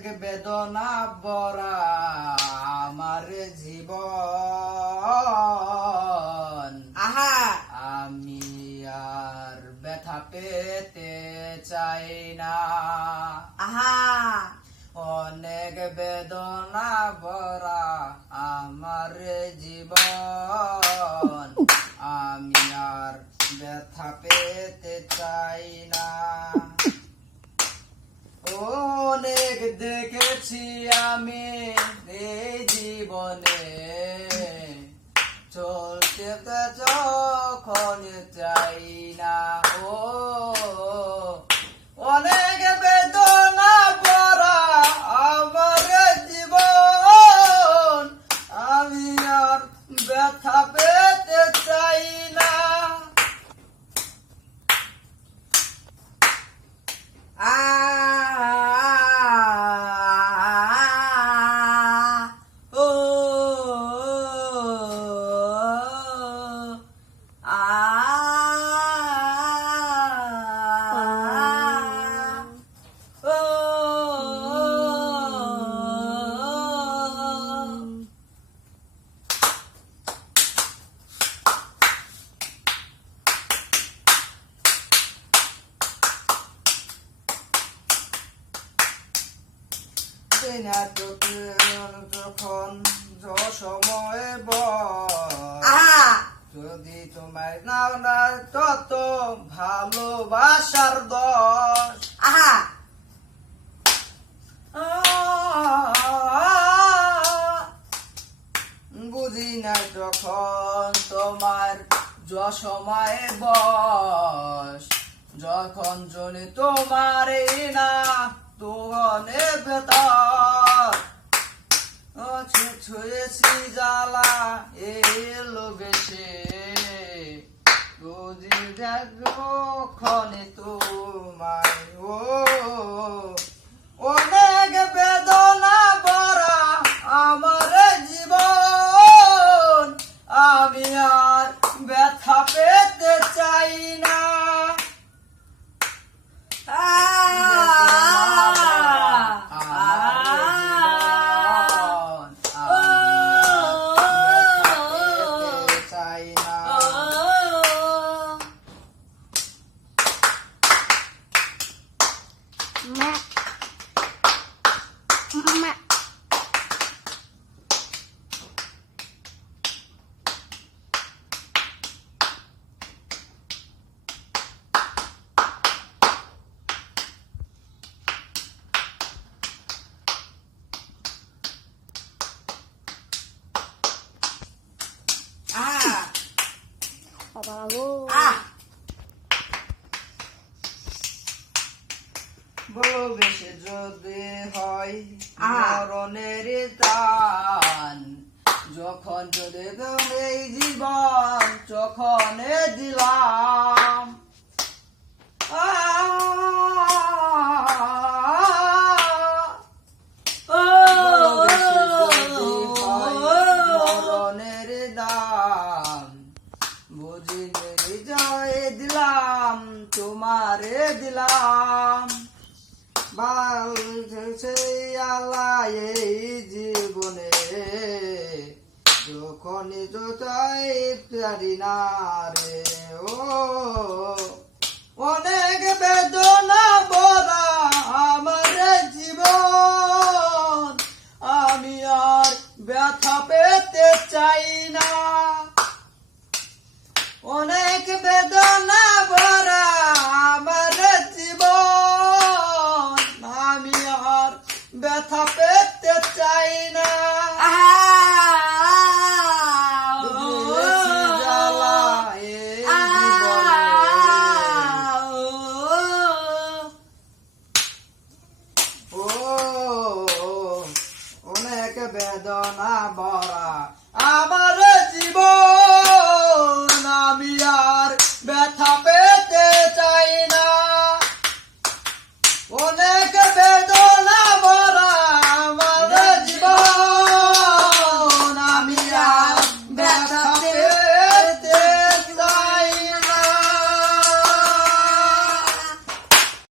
অনেক বেদনা ভরা আমার জীবন। আহা আমি আর ব্যথা পেতে চাই না। আহা অনেক বেদনা ভরা আমার জীবন। আমি আর ব্যথা পেতে চাই না। অনেক দেখেছি আমি এই জীবনে, চলতে যখন চাই না। ও অনেক বেদনা ভরা আমার জীবন। আমি আর ব্যথা পেতে চাই না। যখন সময় যদি তোমার না তত ভালোবাসার দশ। আহা বুঝি না যখন তোমার সময় বস, যখন জনে তোমার না তখন ভেতর ছুঁয়েছি জ্বালা এলো বেশে। বুঝি যখন তোমায় ও অনেক বেদনা ভরা আমার জীবন। আমি আর ব্যথা পেতে চাই না। ভালোবেসে যদি হয় মরণের দান, যখন যদি এই জীবন যখন দিলাম। মরণের দাম বুঝি জয় দিলাম, তোমারে দিলাম। বাল আল্লাহ এই জীবনে যখনই তো চাই পারি না রে। ও অনেক বেদনা ভরা আমার জীবন। আমি আর ব্যথা পেতে চাই না। অনেক বেদনা ভরা আমার জীবন। আমি আর ব্যথা পেতে চাই না। অনেক বেদনা ভরা আমার জীবন। আমি আর ব্যথা পেতে চাই না। অনেক